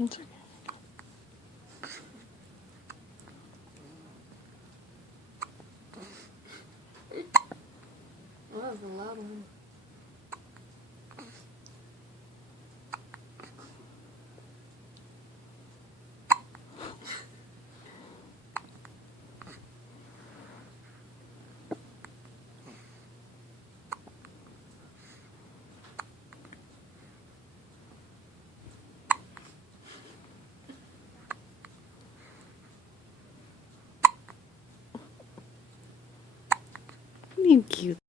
It's okay. Well, that was a loud one. You cute.